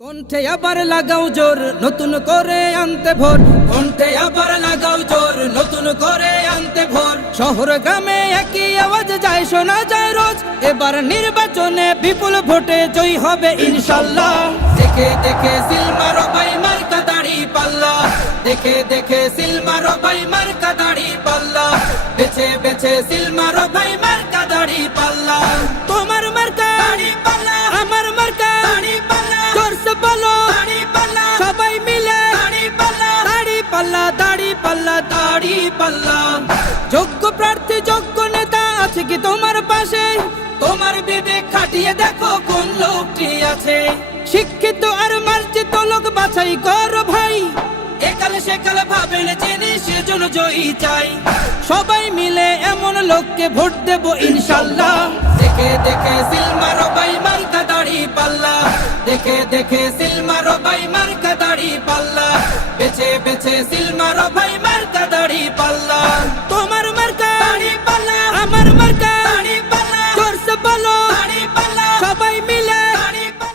কণ্ঠে আবার লাগাও জোর নতুন করে আনতে ভোর, কণ্ঠে আবার লাগাও জোর নতুন করে আনতে ভোর। শহর গ্রামে একই আওয়াজ যায় শোনা যায় রোজ, এবার নির্বাচনে বিপুল ভোটে জয় হবে ইনশাল্লাহ। দেখে দেখে সিল মারো ভাই মার্কা দাড়ি পাল্লা, দেখে দেখে সিল মারো ভাই মার্কা দাড়ি পাল্লা, বেছে বেছে সিল মারো ভাই মার্কা দাড়ি পাল্লা। তোমার মার্কা দাড়ি পাল্লা, আমার মার্কা দাড়ি পাল্লা, জোরসে বলো দাড়ি পাল্লা, সবাই মিলে দাড়ি পাল্লা, দাড়ি পাল্লা, দাড়ি পাল্লা, দাড়ি পাল্লা। যোগ্য প্রার্থী যোগ্য নেতা আছে কি তোমার পাশে? তোমার বিবেক খাটিয়ে দেখো কোন লোকটি আছে। শিক্ষিত আর মার্জিত লোক বাছাই করো ভাই, একালে সেকালে ভাবেন জেনে সেজন্য জয়ী চাই। সবাই মিলে এমন লোককে ভোট দেব ইনশাল্লাহ। দেখে দেখে সিল মারো ভাই মার্কা দাড়ি পাল্লা, দেখে দেখে সিল মারো ভাই মার্কা দাড়ি পাল্লা, বেছে বেছে সিল মারো ভাই মার্কা দাড়ি পাল্লা।